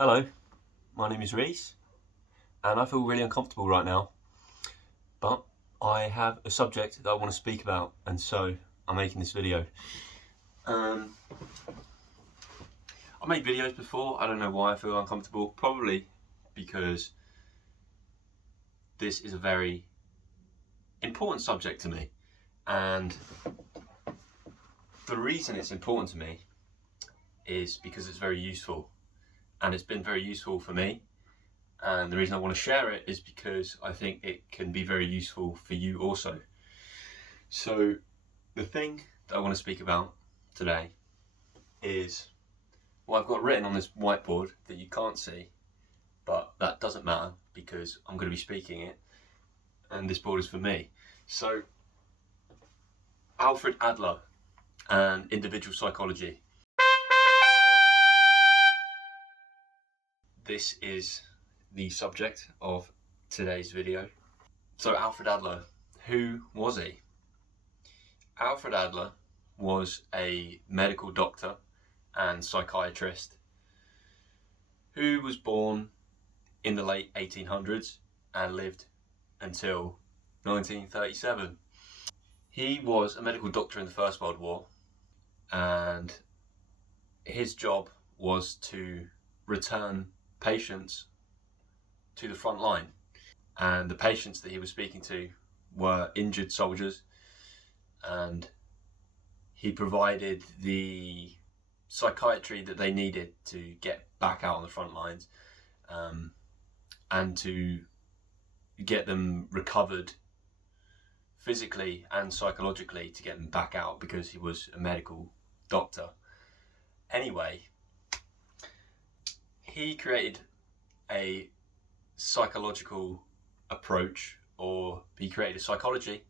Hello, my name is Reese, and I feel really uncomfortable right now, but I have a subject that I want to speak about, and so I'm making this video. I made videos before. I don't know why I feel uncomfortable, probably because this is a very important subject to me, and the reason it's important to me is because it's very useful, and it's been very useful for me. And the reason I want to share it is because I think it can be very useful for you also. So the thing that I want to speak about today is what I've got written on this whiteboard that you can't see, but that doesn't matter because I'm going to be speaking it, and this board is for me. So Alfred Adler and individual psychology. This is the subject of today's video. So Alfred Adler, who was he? Alfred Adler was a medical doctor and psychiatrist who was born in the late 1800s and lived until 1937. He was a medical doctor in the First World War, and his job was to return patients to the front line, and the patients that he was speaking to were injured soldiers, and he provided the psychiatry that they needed to get back out on the front lines, and to get them recovered physically and psychologically, to get them back out, because he was a medical doctor. Anyway, he created a psychological approach, or he created a psychology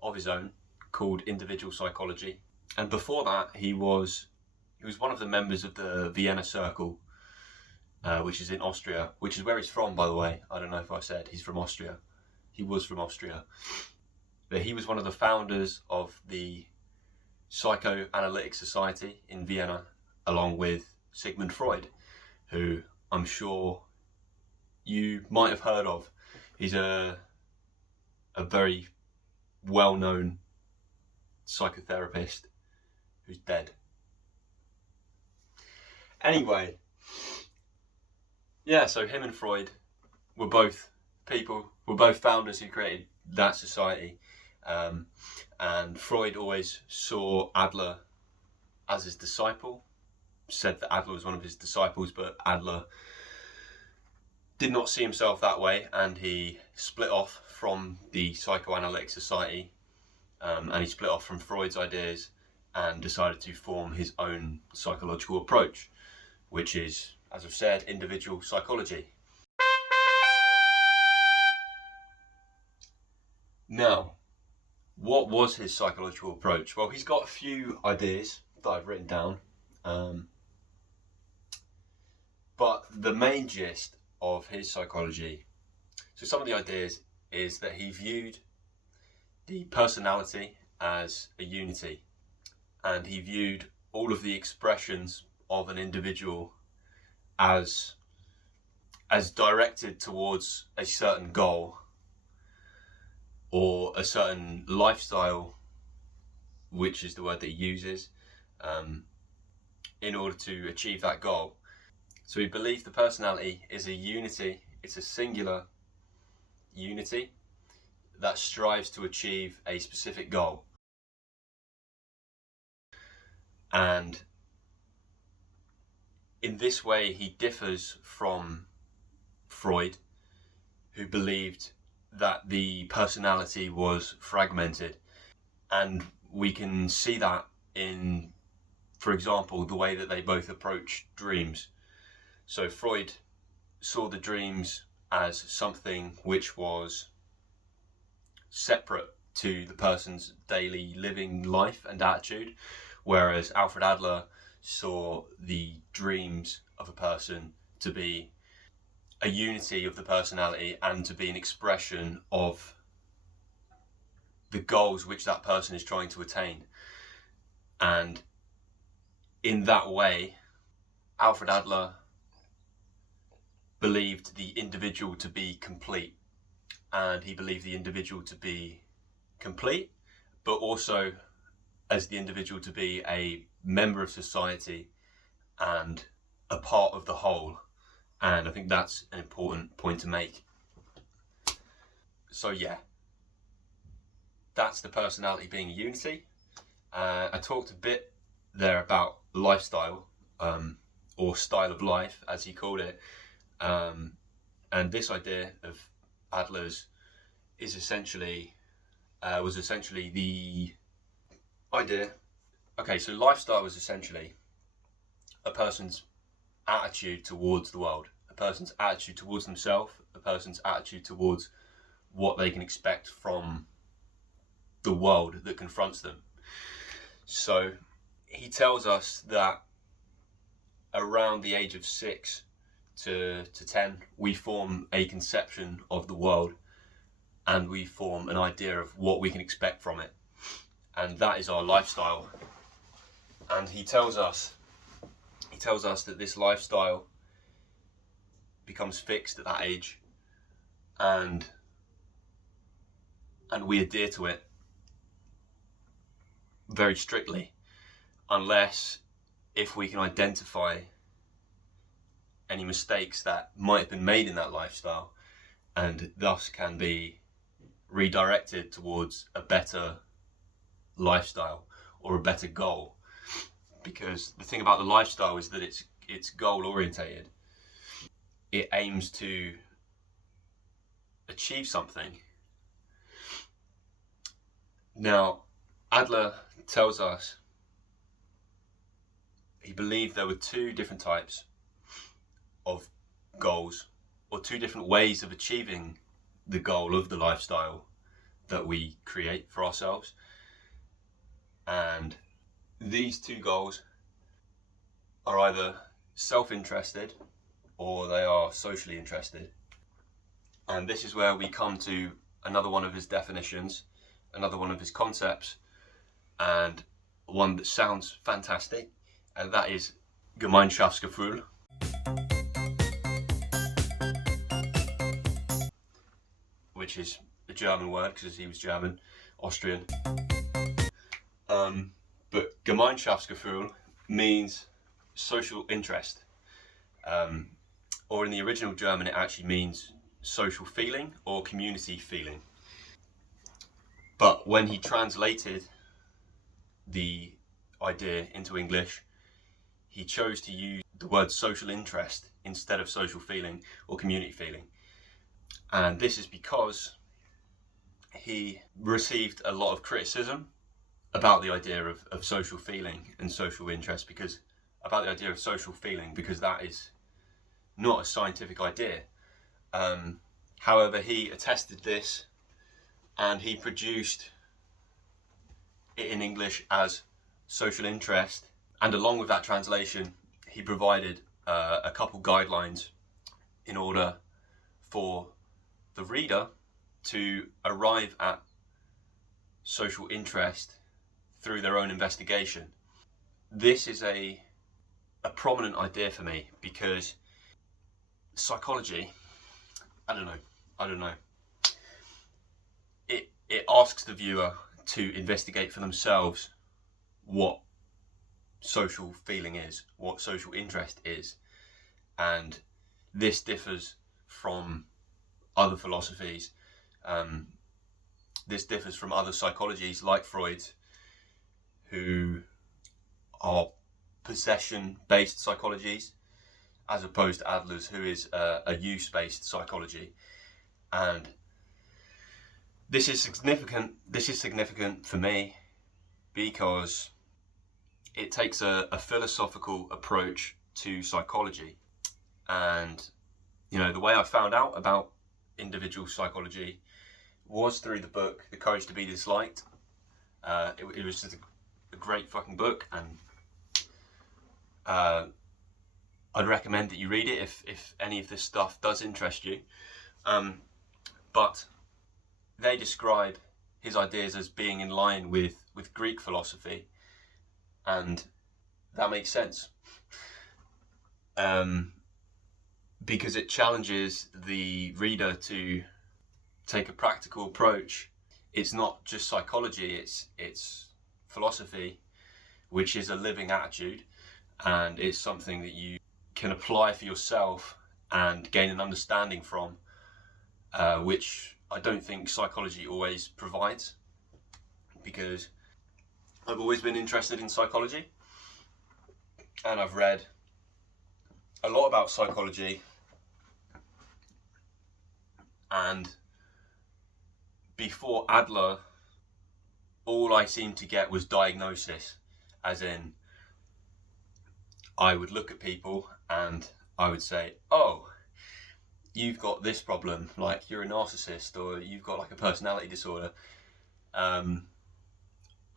of his own called individual psychology. And before that, he was one of the members of the Vienna Circle, which is in Austria, which is where he's from, by the way. I don't know if I said he's from Austria. He was from Austria. But he was one of the founders of the Psychoanalytic Society in Vienna, along with Sigmund Freud, who I'm sure you might have heard of. He's a very well-known psychotherapist who's dead. Anyway, yeah, so him and Freud were both founders who created that society. And Freud always saw Adler as his disciple, said that Adler was one of his disciples, but Adler did not see himself that way, and he split off from the Psychoanalytic Society, and he split off from Freud's ideas and decided to form his own psychological approach, which is, as I've said, individual psychology. Now, what was his psychological approach? Well, he's got a few ideas that I've written down, but the main gist of his psychology, so some of the ideas, is that he viewed the personality as a unity, and he viewed all of the expressions of an individual as directed towards a certain goal or a certain lifestyle, which is the word that he uses, in order to achieve that goal. So he believed the personality is a unity, it's a singular unity that strives to achieve a specific goal. And in this way, he differs from Freud, who believed that the personality was fragmented. And we can see that in, for example, the way that they both approach dreams. So Freud saw the dreams as something which was separate to the person's daily living life and attitude, whereas Alfred Adler saw the dreams of a person to be a unity of the personality and to be an expression of the goals which that person is trying to attain. And in that way, Alfred Adler believed the individual to be complete, and he believed the individual to be complete, but also as the individual to be a member of society and a part of the whole. And I think that's an important point to make. So yeah, that's the personality being a unity. I talked a bit there about lifestyle, or style of life, as he called it. And this idea of Adler's is essentially, was essentially the idea. Okay, so lifestyle was essentially a person's attitude towards the world, a person's attitude towards themselves, a person's attitude towards what they can expect from the world that confronts them. So he tells us that around the age of 6 to 10, we form a conception of the world, and we form an idea of what we can expect from it. And that is our lifestyle. And he tells us that this lifestyle becomes fixed at that age, and we adhere to it very strictly, unless if we can identify any mistakes that might have been made in that lifestyle, and thus can be redirected towards a better lifestyle or a better goal. Because the thing about the lifestyle is that it's goal orientated. It aims to achieve something. Now, Adler tells us he believed there were 2 different types of goals, or 2 different ways of achieving the goal of the lifestyle that we create for ourselves. And these 2 goals are either self-interested or they are socially interested. And this is where we come to another one of his definitions, another one of his concepts, and one that sounds fantastic, and that is Gemeinschaftsgefühl. Which is a German word because he was German, Austrian. But Gemeinschaftsgefühl means social interest. Or in the original German, it actually means social feeling or community feeling. But when he translated the idea into English, he chose to use the word social interest instead of social feeling or community feeling. And this is because he received a lot of criticism about the idea of social feeling and social interest, because that is not a scientific idea. However, he attested this, and he produced it in English as social interest. And along with that translation, he provided a couple guidelines in order for the reader to arrive at social interest through their own investigation. This is a prominent idea for me, because psychology, I don't know. It asks the viewer to investigate for themselves what social feeling is, what social interest is. And this differs from other philosophies. This differs from other psychologies like Freud's, who are possession-based psychologies, as opposed to Adler's, who is a use-based psychology. And this is significant. This is significant for me because it takes a philosophical approach to psychology. And the way I found out about individual psychology was through the book The Courage to Be Disliked. It was just a great fucking book, and I'd recommend that you read it if any of this stuff does interest you. But they describe his ideas as being in line with Greek philosophy, and that makes sense. because it challenges the reader to take a practical approach. It's not just psychology, it's philosophy, which is a living attitude, and it's something that you can apply for yourself and gain an understanding from, which I don't think psychology always provides, because I've always been interested in psychology and I've read a lot about psychology, and before Adler, all I seemed to get was diagnosis, as in I would look at people and I would say, oh, you've got this problem, like you're a narcissist, or you've got like a personality disorder. I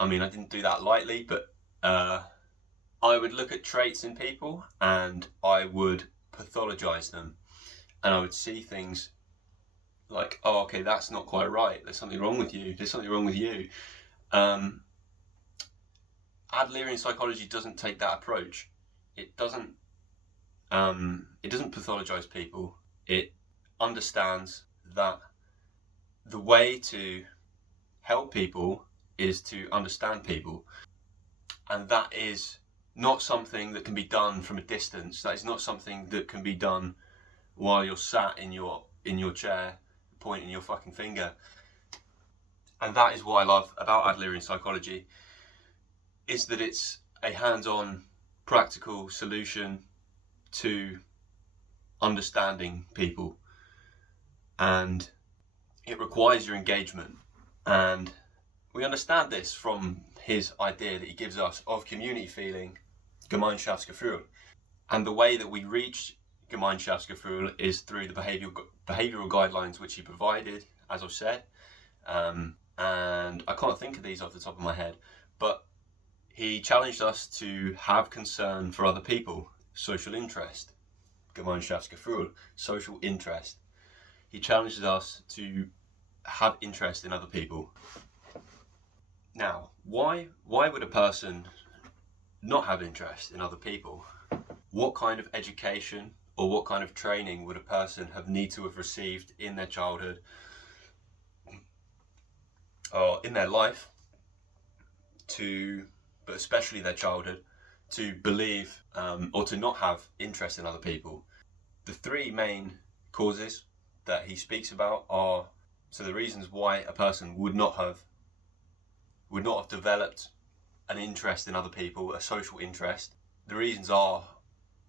mean, I didn't do that lightly, but I would look at traits in people and I would pathologize them, and I would see things like, oh, okay, that's not quite right. There's something wrong with you. There's something wrong with you. Adlerian psychology doesn't take that approach. It doesn't pathologize people. It understands that the way to help people is to understand people, and that is not something that can be done from a distance. That is not something that can be done while you're sat in your chair pointing your fucking finger. And that is what I love about Adlerian psychology, is that it's a hands-on practical solution to understanding people, and it requires your engagement. And we understand this from his idea that he gives us of community feeling, Gemeinschaftsgefühl. And the way that we reach Gemeinschaftsgefühl is through the behavioural guidelines which he provided, as I've said. And I can't think of these off the top of my head, but he challenged us to have concern for other people, social interest, Gemeinschaftsgefühl, social interest. He challenges us to have interest in other people. Now, why would a person not have interest in other people? What kind of education or what kind of training would a person need to have received in their childhood or in their life, but especially their childhood, to believe or to not have interest in other people? The three main causes that he speaks about are, so the reasons why a person would not have developed an interest in other people, a social interest. The reasons are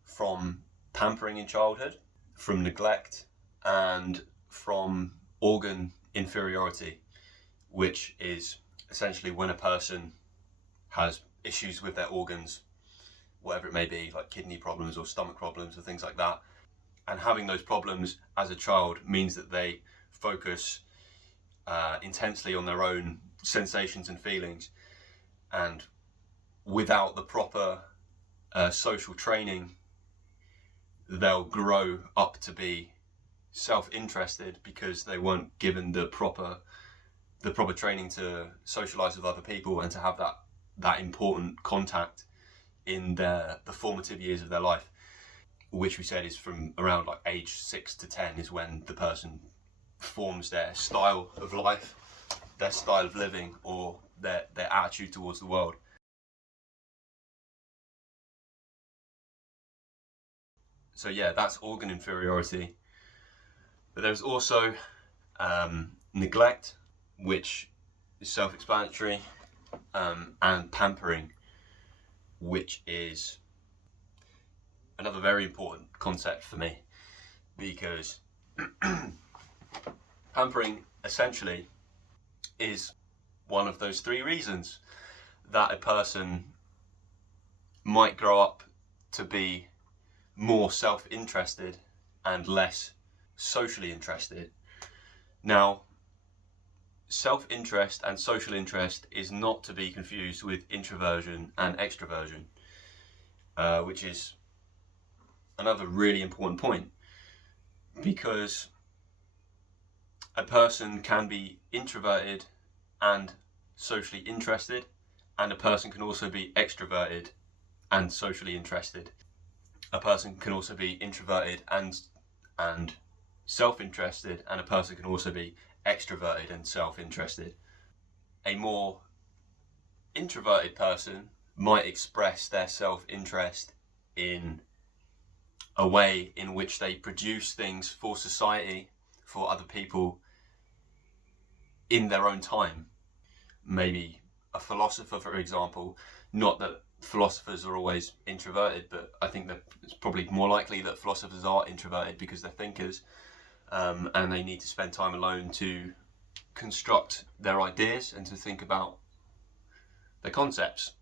from pampering in childhood, from neglect, and from organ inferiority, which is essentially when a person has issues with their organs, whatever it may be, like kidney problems or stomach problems or things like that. And having those problems as a child means that they focus intensely on their own sensations and feelings, and without the proper social training, they'll grow up to be self-interested because they weren't given the proper training to socialize with other people and to have that important contact in the formative years of their life, which we said is from around like age 6 to 10 is when the person forms their style of life, their style of living, or their attitude towards the world. So yeah, that's organ inferiority. But there's also neglect, which is self-explanatory, and pampering, which is another very important concept for me, because pampering essentially is one of those three reasons that a person might grow up to be more self-interested and less socially interested. Now, self-interest and social interest is not to be confused with introversion and extroversion, which is another really important point, because a person can be introverted and socially interested, and a person can also be extroverted and socially interested. A person can also be introverted and and self-interested, and a person can also be extroverted and self-interested. A more introverted person might express their self-interest in a way in which they produce things for society, for other people, in their own time. Maybe a philosopher, for example, not that philosophers are always introverted, but I think that it's probably more likely that philosophers are introverted because they're thinkers, and they need to spend time alone to construct their ideas and to think about their concepts.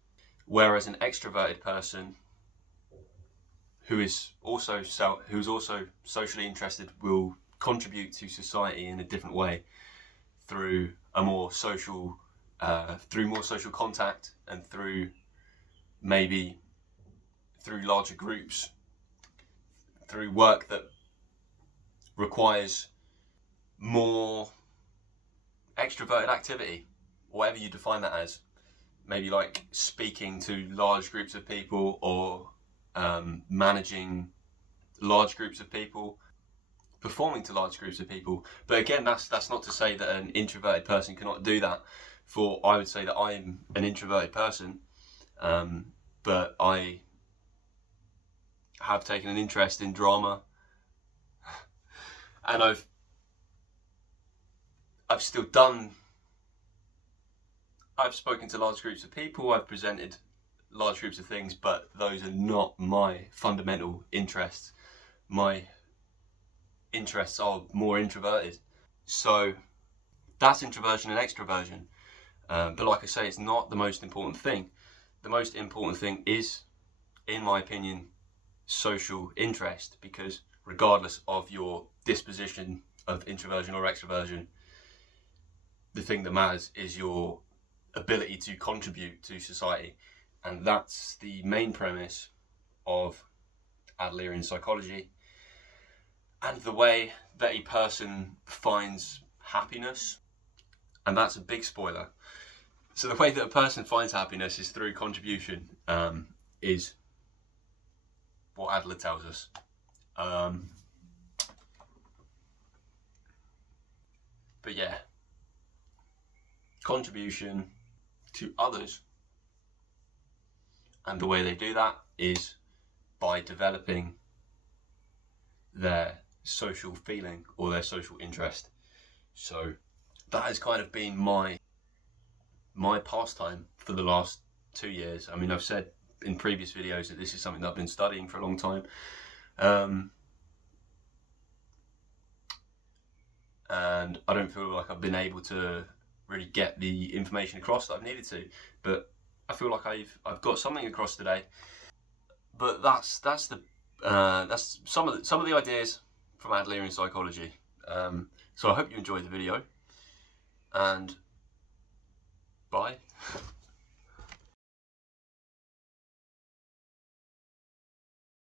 Whereas an extroverted person who's also socially interested will contribute to society in a different way through more social contact, and through larger groups, through work that requires more extroverted activity, whatever you define that as. Maybe like speaking to large groups of people, or managing large groups of people, performing to large groups of people. But again, that's not to say that an introverted person cannot do that. For I would say that I'm an introverted person, but I have taken an interest in drama, and I've spoken to large groups of people, I've presented large groups of things, but those are not my fundamental interests. My interests are more introverted. So that's introversion and extroversion. But like I say, it's not the most important thing. The most important thing is, in my opinion, social interest, because regardless of your disposition of introversion or extroversion, the thing that matters is your ability to contribute to society. And that's the main premise of Adlerian psychology, and the way that a person finds happiness. And that's a big spoiler. So the way that a person finds happiness is through contribution, is what Adler tells us. But yeah, contribution to others, and the way they do that is by developing their social feeling or their social interest. So that has kind of been my pastime for the last 2 years. I mean, I've said in previous videos that this is something that I've been studying for a long time, and I don't feel like I've been able to really get the information across that I've needed to, but I feel like I've got something across today. But that's some of the ideas from Adlerian psychology. So I hope you enjoyed the video, and bye.